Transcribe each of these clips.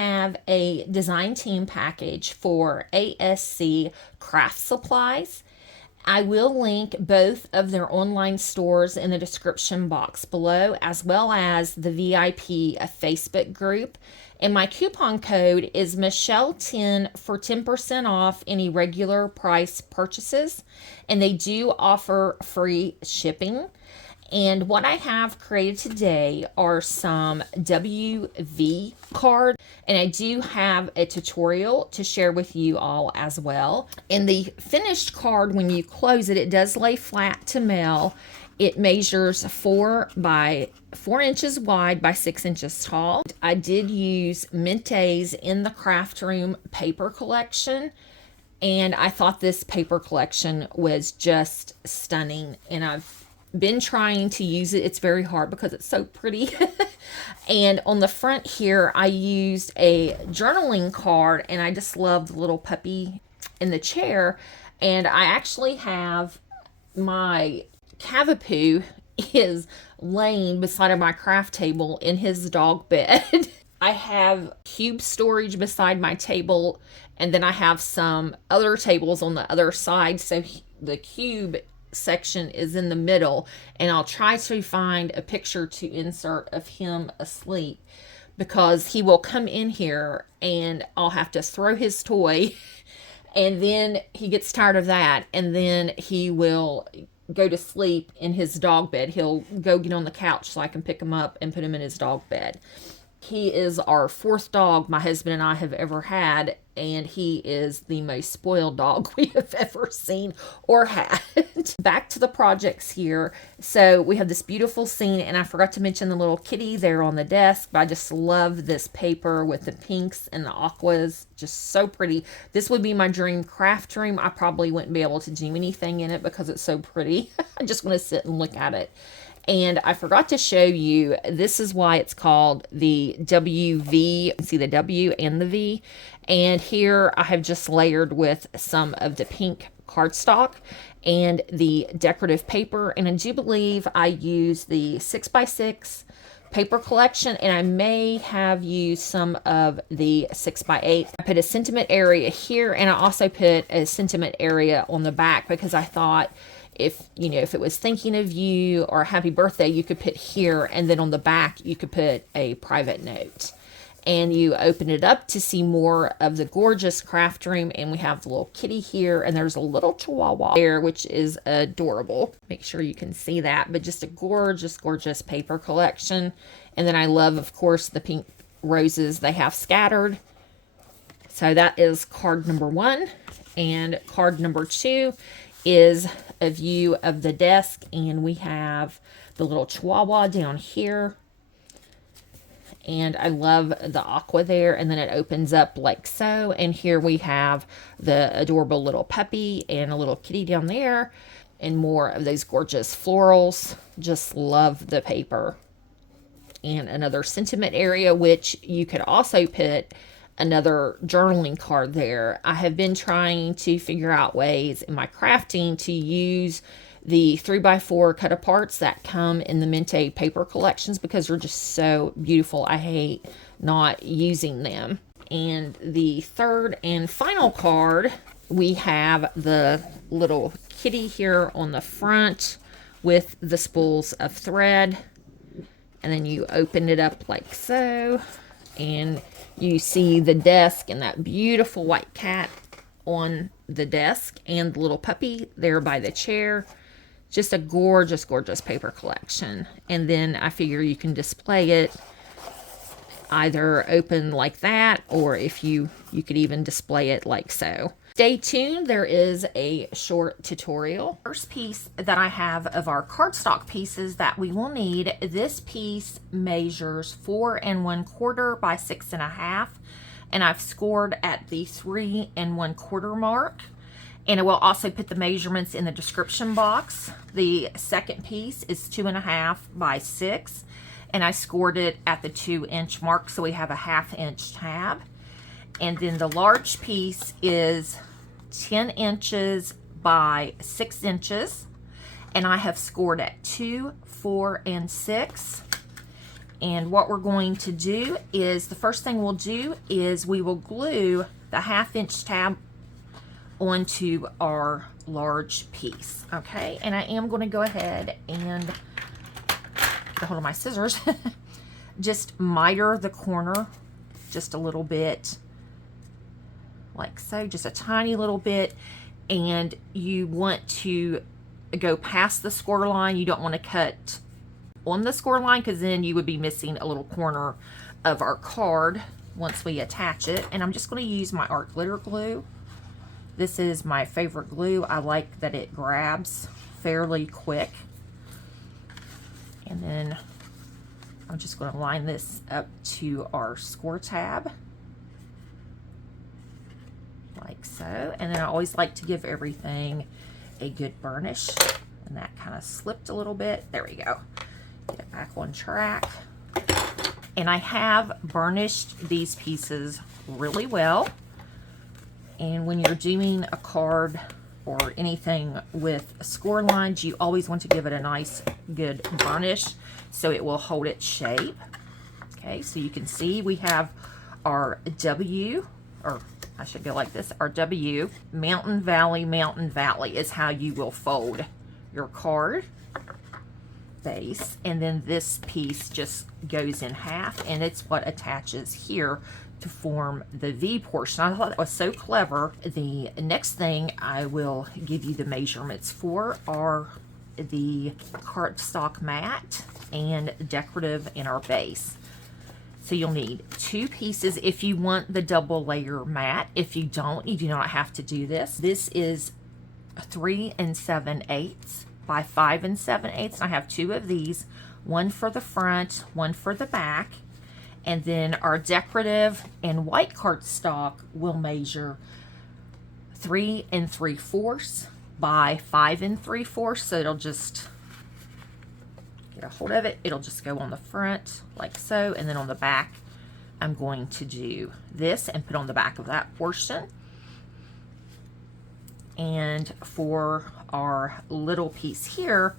have a design team package for ASC Craft Supplies. I will link both of their online stores in the description box below, as well as the VIP Facebook group. And my coupon code is Michelle10 for 10% off any regular price purchases. And they do offer free shipping. And what I have created today are some WV cards, and I do have a tutorial to share with you all as well. And the finished card, when you close it, it does lay flat to mail. It measures 4 inches wide by 6 inches tall. I did use Mintay's in the Craftroom paper collection, and I thought this paper collection was just stunning, and I've been trying to use it. It's very hard because it's so pretty. And on the front here, I used a journaling card, and I just love the little puppy in the chair. And I actually have my Cavapoo is laying beside of my craft table in his dog bed. I have cube storage beside my table, and then I have some other tables on the other side, so the cube section is in the middle, and I'll try to find a picture to insert of him asleep, because he will come in here and I'll have to throw his toy and then he gets tired of that, and then he will go to sleep in his dog bed. He'll go get on the couch so I can pick him up and put him in his dog bed. He is our 4th dog my husband and I have ever had, and he is the most spoiled dog we have ever seen or had. Back to the projects here. So we have this beautiful scene, and I forgot to mention the little kitty there on the desk, but I just love this paper with the pinks and the aquas. Just so pretty. This would be my dream craft room. I probably wouldn't be able to do anything in it because it's so pretty. I just want to sit and look at it. And I forgot to show you, this is why it's called the WV. You can see the W and the V. And here I have just layered with some of the pink cardstock and the decorative paper. And I do believe I used the 6x6 paper collection, and I may have used some of the 6x8. I put a sentiment area here, and I also put a sentiment area on the back, because I thought, if it was thinking of you or happy birthday, you could put here, and then on the back you could put a private note. And you open it up to see more of the gorgeous craft room, and we have the little kitty here, and there's a little chihuahua there, which is adorable. Make sure you can see that, but just a gorgeous, gorgeous paper collection. And then I love, of course, the pink roses they have scattered. So that is card number 1, and card number 2 is a view of the desk, and we have the little chihuahua down here, and I love the aqua there, and then it opens up like so, and here we have the adorable little puppy and a little kitty down there, and more of those gorgeous florals. Just love the paper. And another sentiment area, which you could also put another journaling card there. I have been trying to figure out ways in my crafting to use the 3x4 cut aparts that come in the Mintay paper collections, because they're just so beautiful. I hate not using them. And the third and final card, we have the little kitty here on the front with the spools of thread, and then you open it up like so, and you see the desk and that beautiful white cat on the desk, and the little puppy there by the chair. Just a gorgeous, gorgeous paper collection. And then I figure you can display it either open like that, or if you could even display it like so. Stay tuned, there is a short tutorial. First piece that I have of our cardstock pieces that we will need, this piece measures 4 1/4 by 6 1/2, and I've scored at the 3 1/4 mark. And I will also put the measurements in the description box. The second piece is 2 1/2 by 6, and I scored it at the 2-inch mark, so we have a 1/2 inch tab. And then the large piece is 10 inches by 6 inches, and I have scored at 2, 4, and 6. And what we're going to do is, the first thing we'll do is we will glue the 1/2 inch tab onto our large piece, okay? And I am going to go ahead and get a hold of my scissors. Just miter the corner just a little bit, like so, just a tiny little bit. And you want to go past the score line. You don't want to cut on the score line, because then you would be missing a little corner of our card once we attach it. And I'm just going to use my art glitter glue. This is my favorite glue. I like that it grabs fairly quick. And then I'm just going to line this up to our score tab, like so. And then I always like to give everything a good burnish. And that kind of slipped a little bit. There we go. Get it back on track. And I have burnished these pieces really well. And when you're doing a card or anything with score lines, you always want to give it a nice good burnish so it will hold its shape. Okay, so you can see we have our W, or I should go like this, our W, Mountain Valley is how you will fold your card base. And then this piece just goes in half, and it's what attaches here to form the V portion. I thought that was so clever. The next thing I will give you the measurements for are the cardstock mat and decorative in our base. So you'll need 2 pieces if you want the double layer mat. If you don't, you do not have to do this. This is 3 7/8 by 5 7/8. I have 2 of these, one for the front, one for the back. And then our decorative and white cardstock will measure 3 3/4 by 5 3/4. So it'll just get a hold of it. It'll just go on the front like so. And then on the back, I'm going to do this and put on the back of that portion. And for our little piece here,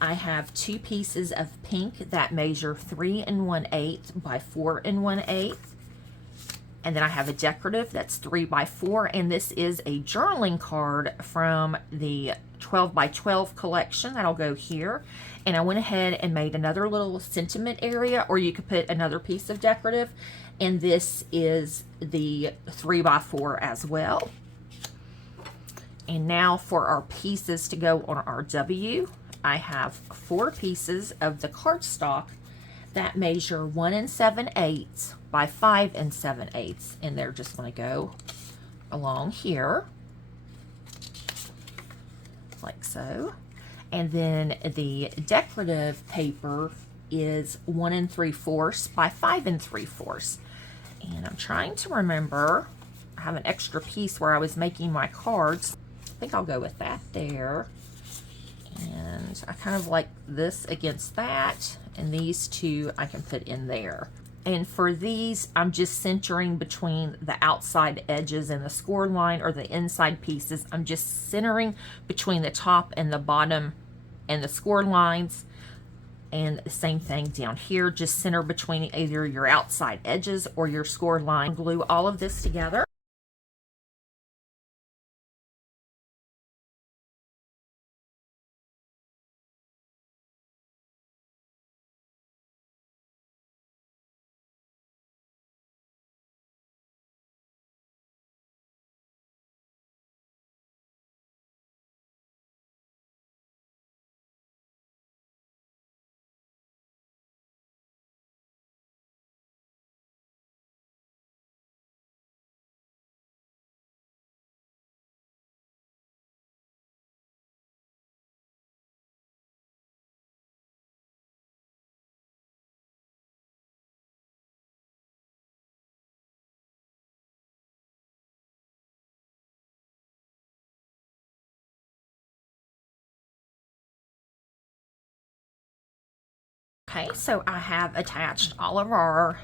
I have 2 pieces of pink that measure 3 1/8 by 4 1/8. And then I have a decorative that's 3 by 4. And this is a journaling card from the 12 by 12 collection that'll go here. And I went ahead and made another little sentiment area, or you could put another piece of decorative. And this is the 3 by 4 as well. And now for our pieces to go on our W, I have 4 pieces of the cardstock that measure 1 7/8 by 5 7/8, and they're just going to go along here like so. And then the decorative paper is 1 3/4 by 5 3/4. And I'm trying to remember, I have an extra piece where I was making my cards. I think I'll go with that there. And I kind of like this against that, and these 2 I can put in there. And for these, I'm just centering between the outside edges and the score line, or the inside pieces. I'm just centering between the top and the bottom and the score lines. And the same thing down here, just center between either your outside edges or your score line. Glue all of this together. Okay, so I have attached all of our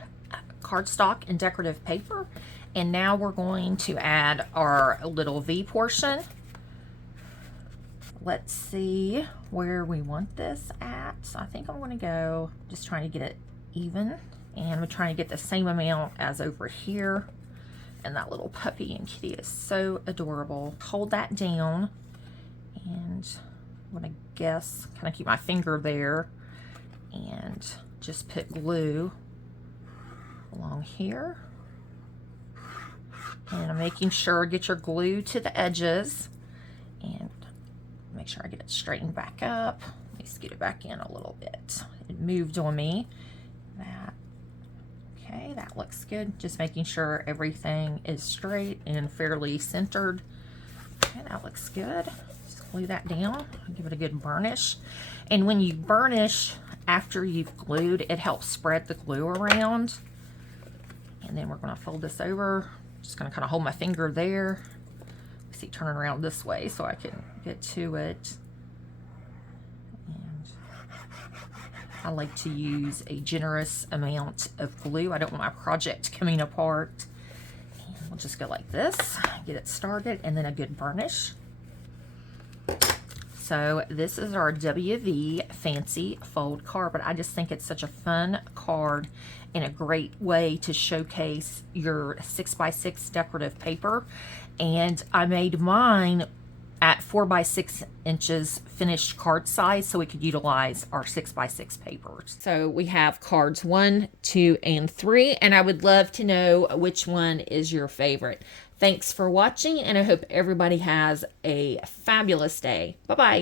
cardstock and decorative paper, and now we're going to add our little V portion. Let's see where we want this at. So I think I'm going to go, just trying to get it even. And we're trying to get the same amount as over here. And that little puppy and kitty is so adorable. Hold that down. And I'm going to guess, kind of keep my finger there. And just put glue along here. And I'm making sure get your glue to the edges. And make sure I get it straightened back up. Let me scoot it back in a little bit. It moved on me. Okay, that looks good. Just making sure everything is straight and fairly centered. Okay, that looks good. Just glue that down. Give it a good burnish. And when you burnish after you've glued, it helps spread the glue around. And then we're going to fold this over. Just going to kind of hold my finger there. See, turn it around this way so I can get to it. And I like to use a generous amount of glue. I don't want my project coming apart. And we'll just go like this, get it started, and then a good burnish. So this is our WV Fancy Fold card, but I just think it's such a fun card and a great way to showcase your 6x6 decorative paper. And I made mine at 4x6 inches finished card size so we could utilize our 6x6 papers. So we have cards 1, 2, and 3, and I would love to know which one is your favorite. Thanks for watching, and I hope everybody has a fabulous day. Bye-bye.